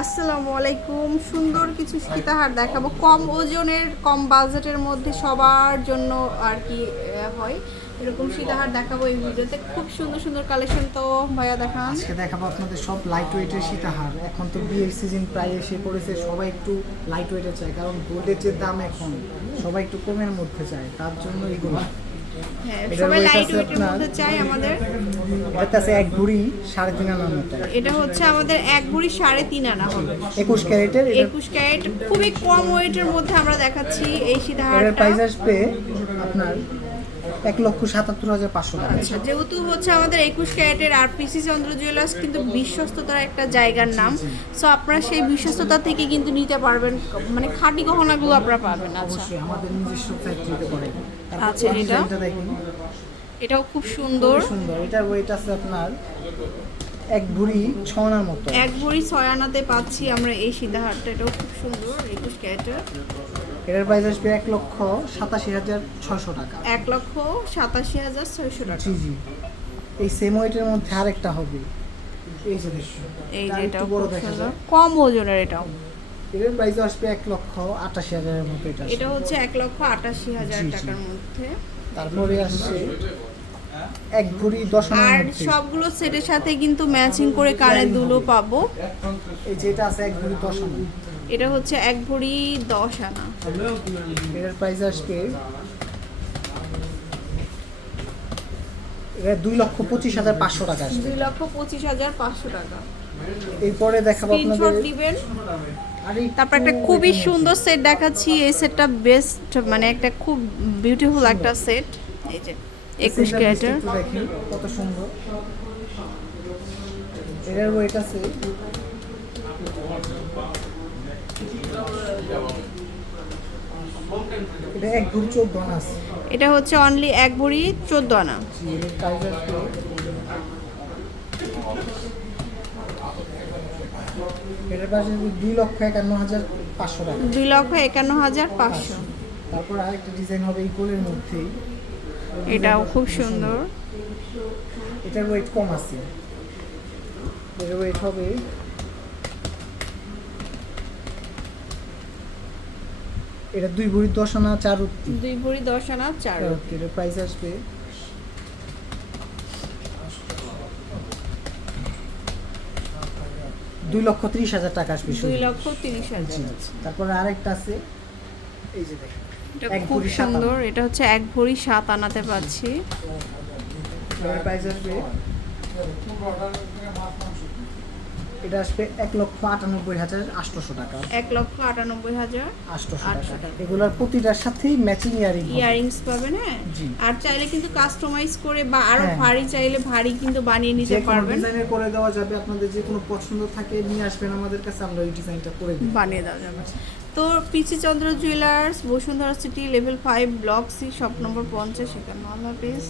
আসসালামু আলাইকুম। সুন্দর কিছু সীতাহার দেখাবো। কম ওজনের, কম বাজেটের মধ্যে সবার জন্য আর কি হয়। এরকম সীতাহার দেখাবো এই ভিডিওতে। খুব সুন্দর সুন্দর কালেকশন তো ভাইয়া দেখান। আজকে দেখাবো আপনাদের সব লাইট ওয়েটের সীতাহার। এখন তো বিয়ের সিজন প্রায় এসে পড়েছে। সবাই একটু লাইট ওয়েটের চায়, কারণ গোল্ডের যে দাম এখন, সবাই একটু কমের মধ্যে চায়। তার জন্য এটার সবাই weight লাইট ওয়েটের মধ্যে চাই আমাদের। আছে এক বুড়ি সাড়ে তিন আনার মতো। এটা হচ্ছে আমাদের এক বুড়ি সাড়ে তিন আনা হবে। একুশ ক্যারেটের একুশ ক্যারেট খুবই কম ওয়েটের মধ্যে আমরা দেখাচ্ছি এই সীতাহারটা প্রাইস আসবে আপনার এক লক্ষ সাতাত্তর হাজার পাঁচশো টাকা। আচ্ছা যেহেতু হচ্ছে আমাদের একুশ ক্যারেটের আর পিসি চন্দ্র জুয়েলার্স কিন্তু বিশ্বস্ততার একটা জায়গার নাম সো আপনারা সেই বিশ্বস্ততা থেকে কিন্তু নিতে পারবেন মানে খাঁটি গহনাগুলো আপনারা পাবেন আচ্ছা। আমাদের নিজস্ব ফ্যাক্টরিতে করে। আচ্ছা, এটা? দেখুন। এটাও খুব সুন্দর। সুন্দর। এটার ওয়েট আছে আপনার এক ভুড়ি ছ মতো। এক ভরি ছয় আনাতে পাচ্ছি আমরা এই সীতাহারটা এটাও খুব সুন্দর একুশ ক্যারেটের। এটার প্রাইস আসবে এক লক্ষ সাতাশি হাজার ছশো টাকা। এক লক্ষ সাতাশি হাজার ছয়শো টাকা। জি জি। এই সেম ওয়েটের মধ্যে আরেকটা হবে। এই যে এই এটা যে একটু বড় দেখা যায়। কম ওজনের এটাও। এটার প্রাইস আসবে এক লক্ষ আটাশি হাজারের মতো এটা এটা হচ্ছে এক লক্ষ আটাশি হাজার। টাকার মধ্যে। তারপরে আসছে এক ভরি দশ আর সবগুলো সেটের সাথে কিন্তু ম্যাচিং করে কানের দুলো পাবো। এই যে এটা আছে এক ভরি দশ এটা হচ্ছে এক ভরি দশ আনা। এটার প্রাইস আসবে এটা দুই লক্ষ পঁচিশ হাজার পাঁচশো টাকা আসবে দুই লক্ষ পঁচিশ হাজার পাঁচশো টাকা। এরপরে দেখাবো আপনাদের। দিবেন তারপর একটা খুবই সুন্দর সেট দেখাচ্ছি। এই সেটটা বেস্ট মানে একটা খুব বিউটিফুল একটা সেট এই যে একুশ ক্যারেটের। কত সুন্দর। এটার ওয়েট আছে? এটা এক ভরি চোদ্দ আনা এটা হচ্ছে অনলি এক ভরি চোদ্দ আনা। জি, এটার আসবে দুই লক্ষ একান্ন হাজার পাঁচশো টাকা। দুই লক্ষ একান্ন হাজার পাঁচশো। তারপর আরেকটা ডিজাইন হবে এই কোলের মধ্যেই এটাও খুব সুন্দর। এটার ওয়েট কম আছে। এটার ওয়েট হবে এটা দুই ভরি দশ আনা চার উত্তি দুই ভরি দশ আনা চার উত্তি এটার প্রাইস আসবে। দুই লক্ষ ত্রিশ হাজার টাকা আসবে। দুই লক্ষ তিরিশ। হাজার। তারপরে আরেকটা আছে। এই যে দেখেন খুব সুন্দর এটা হচ্ছে এক ভরি সাত আনাতে পাচ্ছি। প্রাইস আসবে। এটা আসবে এক লক্ষ আটানব্বই হাজার আটশোশো টাকা। এক লক্ষ আটানব্বই হাজার আটশোশো আটশো টাকা। এগুলোর প্রতিটার সাথেই ম্যাচিং ইয়ারিং ইয়ারিংস পাবেন হ্যাঁ? আর চাইলে কিন্তু কাস্টমাইজ করে বা আরও হ্যাঁ। ভারী চাইলে ভারী কিন্তু বানিয়ে নিতে পারবেন। ডিজাইনের করে দেওয়া যাবে। আপনাদের যে কোনো পছন্দ থাকে নিয়ে আসবেন আমাদের কাছে আমরা ওই ডিজাইনটা করে বানিয়ে দেওয়া যাবে। তো PC Chandra jewellers Bashundhara city level five block C shop নম্বর পঞ্চাশ এখানে আল্লাহ হাফিজ।